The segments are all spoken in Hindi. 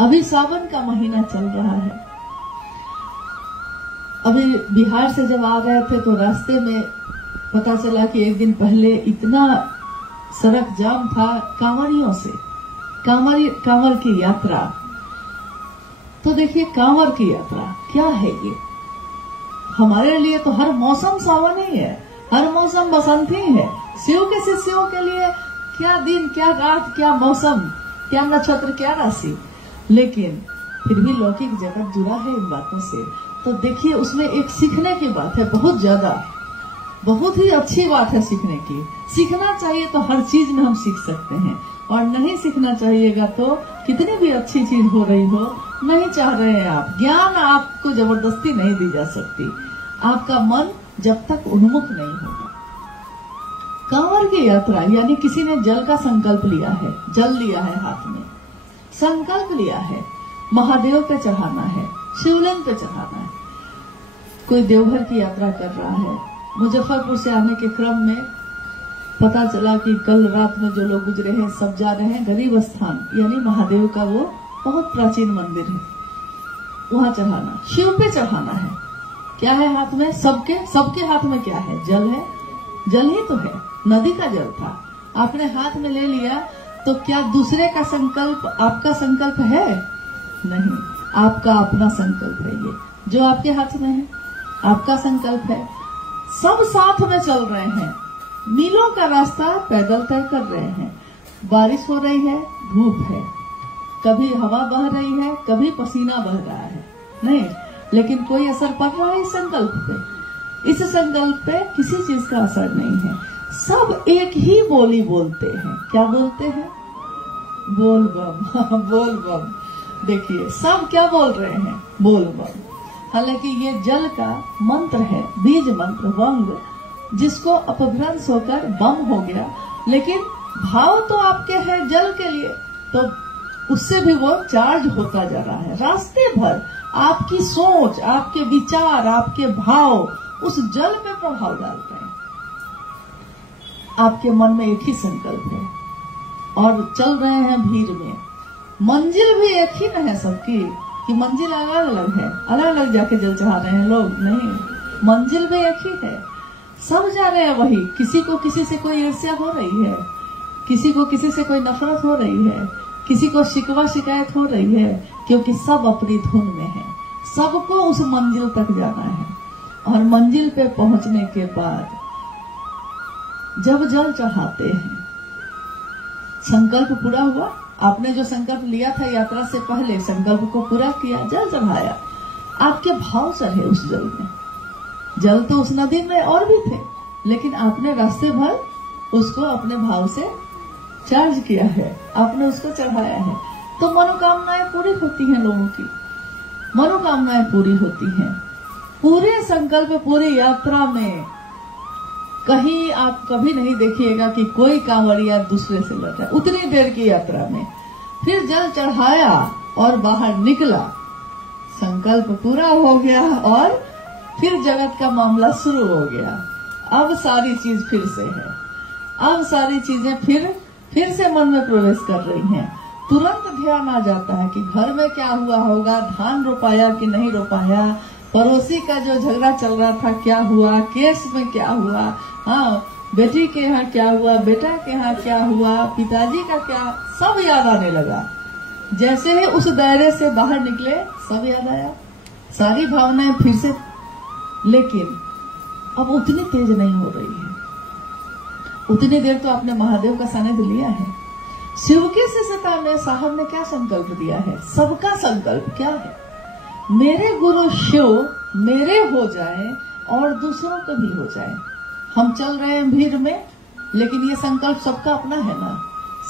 अभी सावन का महीना चल रहा है। अभी बिहार से जब आ रहे थे तो रास्ते में पता चला कि एक दिन पहले इतना सड़क जाम था कांवरियों से, कांवर की यात्रा। तो देखिए कांवर की यात्रा क्या है ये। हमारे लिए तो हर मौसम सावन ही है, हर मौसम बसंत ही है। शिव के शिष्यों के लिए क्या दिन, क्या रात, क्या मौसम, क्या नक्षत्र, क्या राशि। लेकिन फिर भी लौकिक जगत जुड़ा है इन बातों से। तो देखिए उसमें एक सीखने की बात है, बहुत ज्यादा, बहुत ही अच्छी बात है सीखने की। सीखना चाहिए तो हर चीज में हम सीख सकते हैं, और नहीं सीखना चाहिएगा तो कितनी भी अच्छी चीज हो रही हो, नहीं चाह रहे हैं आप, ज्ञान आपको जबरदस्ती नहीं दी जा सकती, आपका मन जब तक उन्मुख नहीं होगा। कांवर की यात्रा यानी किसी ने जल का संकल्प लिया है, जल लिया है हाथ में, संकल्प लिया है, महादेव पे चढ़ाना है, शिवलिंग पे चढ़ाना है। कोई देवघर की यात्रा कर रहा है, मुजफ्फरपुर से आने के क्रम में पता चला कि कल रात में जो लोग गुजरे हैं सब जा रहे हैं गरीब स्थान, यानी महादेव का वो बहुत प्राचीन मंदिर है, वहां चढ़ाना, शिव पे चढ़ाना है। क्या है हाथ में? सबके हाथ में क्या है? जल है, जल ही तो है, नदी का जल था, आपने हाथ में ले लिया। तो क्या दूसरे का संकल्प आपका संकल्प है? नहीं, आपका अपना संकल्प है। ये जो आपके हाथ में है आपका संकल्प है। सब साथ में चल रहे हैं, मीलों का रास्ता पैदल तय कर रहे हैं। बारिश हो रही है, धूप है, कभी हवा बह रही है, कभी पसीना बह रहा है, नहीं, लेकिन कोई असर पड़ रहा है इस संकल्प पे? इस संकल्प पे किसी चीज का असर नहीं है। सब एक ही बोली बोलते हैं। क्या बोलते हैं? बोल बम। बोल बम। देखिए सब क्या बोल रहे हैं? बोल बम। हालांकि ये जल का मंत्र है, बीज मंत्र, वंग, जिसको अपभ्रंश होकर बम हो गया, लेकिन भाव तो आपके हैं जल के लिए, तो उससे भी वो चार्ज होता जा रहा है। रास्ते भर आपकी सोच, आपके विचार, आपके भाव उस जल पे प्रभाव डालते हैं। आपके मन में एक ही संकल्प है और चल रहे हैं भीड़ में। मंजिल भी एक ही न है सबकी, कि मंजिल अलग अलग है, अलग अलग जाके जल चढ़ा रहे हैं लोग, नहीं, मंजिल भी एक ही है, सब जा रहे हैं वही। किसी को किसी से कोई ईर्ष्या हो रही है, किसी को किसी से कोई नफरत हो रही है, किसी को शिकवा शिकायत हो रही है, क्योंकि सब अपनी धुन में है, सबको उस मंजिल तक जाना है। और मंजिल पे पहुंचने के बाद जब जल चढ़ाते हैं, संकल्प पूरा हुआ, आपने जो संकल्प लिया था यात्रा से पहले, संकल्प को पूरा किया, जल चढ़ाया, आपके भाव चढ़े उस जल में। जल तो उस नदी में और भी थे, लेकिन आपने रास्ते भर उसको अपने भाव से चार्ज किया है, आपने उसको चढ़ाया है। तो मनोकामनाएं पूरी होती हैं लोगों की, मनोकामनाएं पूरी होती हैं। पूरे संकल्प, पूरी यात्रा में कहीं आप कभी नहीं देखिएगा कि कोई कांवड़िया दूसरे से लड़ रहा है। उतनी देर की यात्रा में फिर जल चढ़ाया और बाहर निकला, संकल्प पूरा हो गया और फिर जगत का मामला शुरू हो गया। अब सारी चीज फिर से है, अब सारी चीजें फिर से मन में प्रवेश कर रही हैं। तुरंत ध्यान आ जाता है कि घर में क्या हुआ होगा, धान रोपाया कि नहीं रोपाया, पड़ोसी का जो झगड़ा चल रहा था क्या हुआ, केस में क्या हुआ, हाँ बेटी के यहाँ क्या हुआ, बेटा के यहाँ क्या हुआ, पिताजी का क्या, सब याद आने लगा। जैसे ही उस दायरे से बाहर निकले सब याद आया, सारी भावनाएं फिर से, लेकिन अब उतनी तेज नहीं हो रही है। उतनी देर तो आपने महादेव का सानिध्य लिया है। शिव की शिष्यता में साहब ने क्या संकल्प दिया है? सबका संकल्प क्या है? मेरे गुरु शिव मेरे हो जाए और दूसरों का भी हो जाए। हम चल रहे हैं भीड़ में, लेकिन ये संकल्प सबका अपना है ना,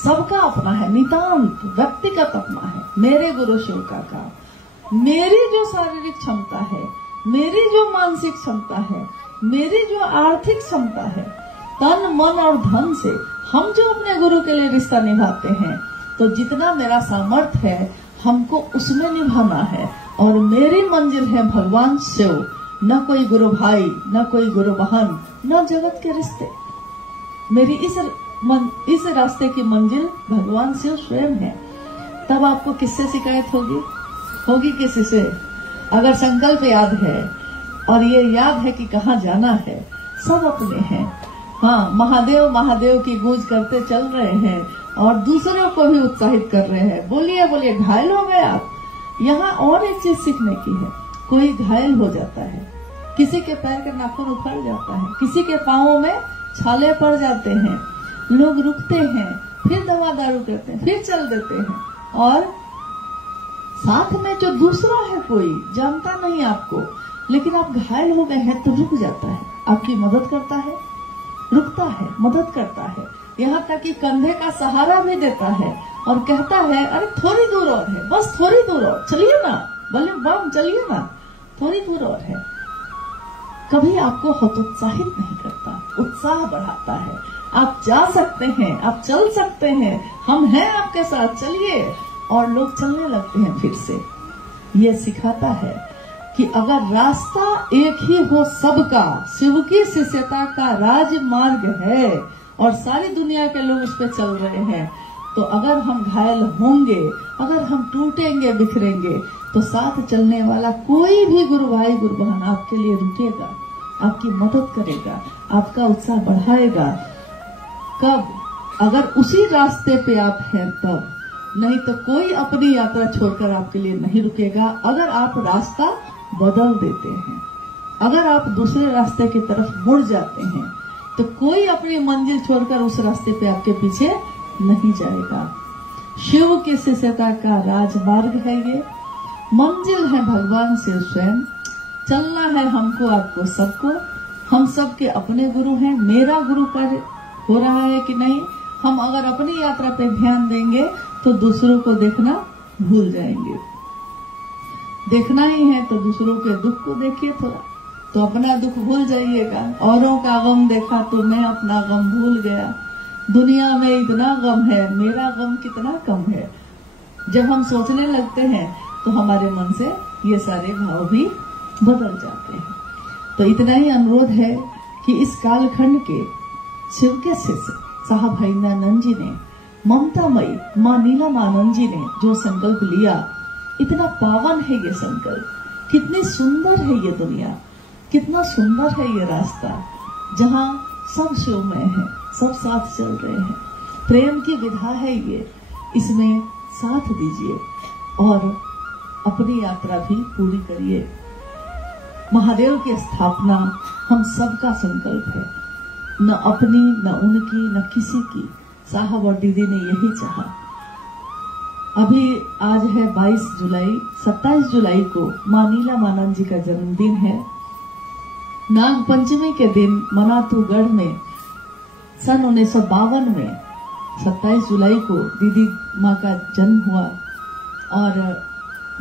सबका अपना है, नितांत व्यक्तिगत अपना है। मेरे गुरु शिव का काम, मेरी जो शारीरिक क्षमता है, मेरी जो मानसिक क्षमता है, मेरी जो आर्थिक क्षमता है, तन मन और धन से हम जो अपने गुरु के लिए रिश्ता निभाते हैं, तो जितना मेरा सामर्थ्य है हमको उसमें निभाना है। और मेरी मंजिल है भगवान शिव, न कोई गुरु भाई, न कोई गुरु बहन, न जगत के रिश्ते। मेरी इस रास्ते की मंजिल भगवान शिव स्वयं है। तब आपको किससे शिकायत होगी? होगी किसी से? अगर संकल्प याद है और ये याद है कि कहाँ जाना है, सब अपने हैं। हाँ, महादेव महादेव की गूंज करते चल रहे हैं और दूसरों को भी उत्साहित कर रहे हैं। बोलिए बोलिए, घायल हो गए आप? यहाँ और एक चीज सीखने की है। कोई घायल हो जाता है, किसी के पैर का नाखून उखड़ जाता है, किसी के पांवों में छाले पड़ जाते हैं, लोग रुकते हैं, फिर दवा दारू करते हैं, फिर चल देते हैं, और साथ में जो दूसरा है कोई जानता नहीं आपको, लेकिन आप घायल हो गए हैं तो रुक जाता है, आपकी मदद करता है, रुकता है, मदद करता है, यहाँ तक कि कंधे का सहारा भी देता है और कहता है अरे थोड़ी दूर और है, बस थोड़ी दूर और, चलिए ना, भले बम चलिए ना, थोड़ी दूर और है। कभी आपको हतोत्साहित नहीं करता, उत्साह बढ़ाता है। आप जा सकते हैं, आप चल सकते हैं, हम हैं आपके साथ, चलिए, और लोग चलने लगते हैं फिर से। ये सिखाता है कि अगर रास्ता एक ही हो सबका, शिव की शिष्यता का राजमार्ग है और सारी दुनिया के लोग उस पर चल रहे हैं, तो अगर हम घायल होंगे, अगर हम टूटेंगे बिखरेंगे, तो साथ चलने वाला कोई भी गुरु भाई गुरु बहन आपके लिए रुकेगा, आपकी मदद करेगा, आपका उत्साह बढ़ाएगा। कब? अगर उसी रास्ते पे आप हैं तब, नहीं तो कोई अपनी यात्रा छोड़कर आपके लिए नहीं रुकेगा। अगर आप रास्ता बदल देते हैं, अगर आप दूसरे रास्ते की तरफ मुड़ जाते हैं, तो कोई अपनी मंजिल छोड़कर उस रास्ते पे आपके पीछे नहीं जाएगा। शिव की शिष्यता का राजमार्ग है ये, मंजिल है भगवान शिव स्वयं। चलना है हमको, आपको, सबको। हम सबके अपने गुरु हैं। मेरा गुरु कर हो रहा है कि नहीं? हम अगर अपनी यात्रा पे ध्यान देंगे तो दूसरों को देखना भूल जाएंगे। देखना ही है तो दूसरों के दुख को देखिए थोड़ा, तो अपना दुख भूल जाइएगा। औरों का गम देखा तो मैं अपना गम भूल गया। दुनिया में इतना गम है, मेरा गम कितना कम है। जब हम सोचने लगते हैं तो हमारे मन से ये सारे भाव भी बदल जाते हैं। तो इतना ही अनुरोध है कि इस कालखंड के शिव के शिष्य साहब भैरवानंद जी ने, ममतामयी माँ नीलमानंद जी ने जो संकल्प लिया, इतना पावन है ये संकल्प। कितनी सुंदर है ये दुनिया, कितना सुंदर है ये रास्ता, जहाँ सब शिवमय है, सब साथ चल रहे हैं। प्रेम की विधा है ये, इसमें साथ दीजिए और अपनी यात्रा भी पूरी करिए। महादेव की स्थापना हम सबका संकल्प है, न अपनी, न उनकी, न किसी की। साहब और दीदी ने यही चाहा। अभी आज है 22 जुलाई, 27 जुलाई को माँ नीलमानंद जी का जन्मदिन है। नाग पंचमी के दिन मनातूगढ़ में सन 1952 में 27 जुलाई को दीदी माँ का जन्म हुआ, और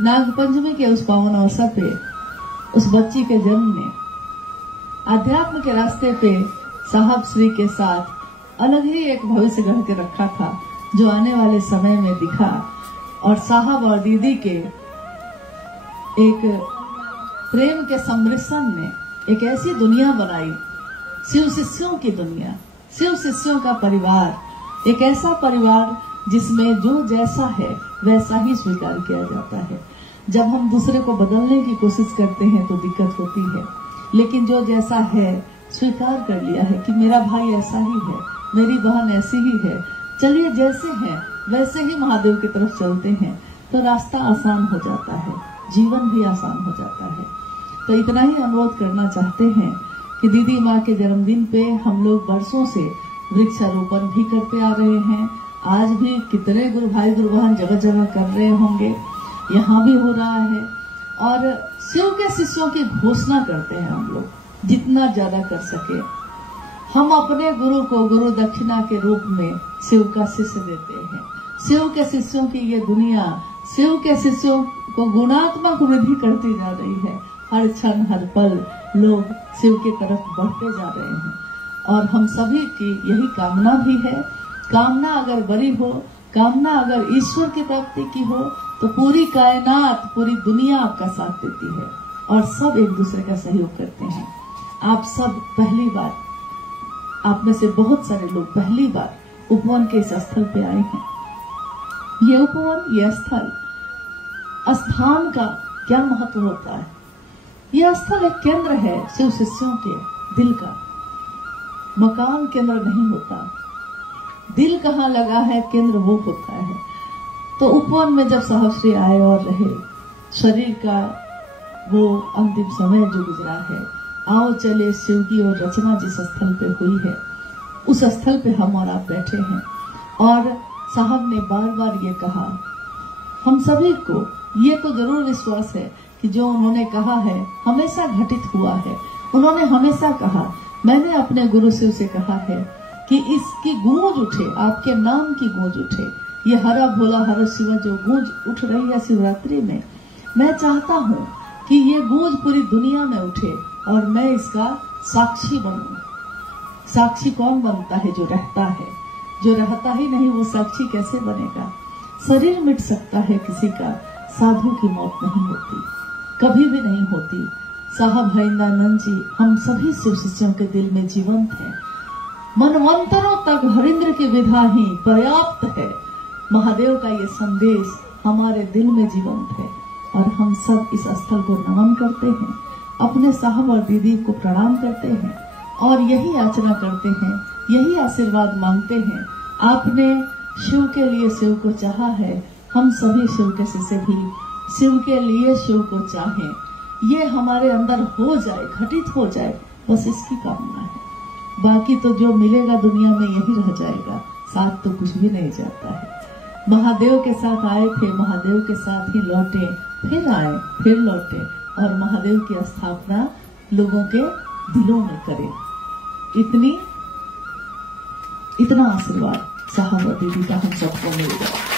नाग पंचमी के उस पावन अवसर पे उस बच्ची के जन्म ने आध्यात्म के रास्ते पे साहब श्री के साथ अलग ही एक भविष्य गढ़ के रखा था, जो आने वाले समय में दिखा। और साहब और दीदी के एक प्रेम के सम्मिश्रण ने एक ऐसी दुनिया बनाई, शिव शिष्यों की दुनिया, शिव शिष्यों का परिवार, एक ऐसा परिवार जिसमें जो जैसा है वैसा ही स्वीकार किया जाता है। जब हम दूसरे को बदलने की कोशिश करते हैं तो दिक्कत होती है, लेकिन जो जैसा है स्वीकार कर लिया है कि मेरा भाई ऐसा ही है, मेरी बहन ऐसी ही है, चलिए जैसे हैं वैसे ही महादेव की तरफ चलते हैं, तो रास्ता आसान हो जाता है, जीवन भी आसान हो जाता है। तो इतना ही अनुरोध करना चाहते हैं कि दीदी माँ के जन्मदिन पे हम लोग वर्षों से वृक्षारोपण भी करते आ रहे हैं। आज भी कितने गुरु भाई गुरु बहन जगह जगह कर रहे होंगे, यहाँ भी हो रहा है। और शिव के शिष्यों की घोषणा करते हैं हम लोग, जितना ज्यादा कर सके। हम अपने गुरु को गुरु दक्षिणा के रूप में शिव का शिष्य देते हैं। शिव के शिष्यों की ये दुनिया शिव के शिष्यों को गुणात्मक वृद्धि करती जा रही है। हर क्षण हर पल लोग शिव की तरफ बढ़ते जा रहे हैं, और हम सभी की यही कामना भी है। कामना अगर बड़ी हो, कामना अगर ईश्वर की प्राप्ति की हो, तो पूरी कायनात, पूरी दुनिया आपका साथ देती है और सब एक दूसरे का सहयोग करते हैं। आप सब पहली बार, आप में से बहुत सारे लोग पहली बार उपवन के इस स्थल पे आए हैं। ये उपवन, ये स्थल, स्थान का क्या महत्व होता है। यह स्थल एक केंद्र है शिव शिष्यों के दिल का। मकान केंद्र नहीं होता, दिल कहाँ लगा है केंद्र वो होता है। तो उपवन में जब साहब श्री आए और रहे, शरीर का वो अंतिम समय जो गुजरा है, आओ चले शिव की और रचना जिस स्थल पे हुई है उस स्थल पे हम और आप बैठे हैं। और साहब ने बार बार ये कहा, हम सभी को ये तो जरूर विश्वास है कि जो उन्होंने कहा है हमेशा घटित हुआ है। उन्होंने हमेशा कहा, मैंने अपने गुरु शिव से कहा है कि इसकी गूंज उठे, आपके नाम की गूंज उठे। ये हरा भोला हर शिव जो गूंज उठ रही है शिवरात्रि में, मैं चाहता हूँ कि ये गूंज पूरी दुनिया में उठे और मैं इसका साक्षी बनूं। साक्षी कौन बनता है? जो रहता है। जो रहता ही नहीं वो साक्षी कैसे बनेगा? शरीर मिट सकता है किसी का, साधु की मौत नहीं होती, कभी भी नहीं होती। साहब हरिंद्रानंद जी हम सभी शिव शिष्यों के दिल में जीवंत हैं। मनवंतरों तक हरिंद्र की विधा ही पर्याप्त है। महादेव का ये संदेश हमारे दिल में जीवंत है और हम सब इस स्थल को नमन करते हैं, अपने साहब और दीदी को प्रणाम करते हैं और यही याचना करते हैं, यही आशीर्वाद मांगते हैं। आपने शिव के लिए शिव को चाहा है, हम सभी शिव के शिष्य भी शिव के लिए शिव को चाहें। ये हमारे अंदर हो जाए, घटित हो जाए, बस इसकी कामना है। बाकी तो जो मिलेगा दुनिया में यही रह जाएगा, साथ तो कुछ भी नहीं जाता है। महादेव के साथ आए थे, महादेव के साथ ही लौटे, फिर आए, फिर लौटे और महादेव की स्थापना लोगों के दिलों में करें। इतना आशीर्वाद साहब और दीदी का हम सबको मिल जाए।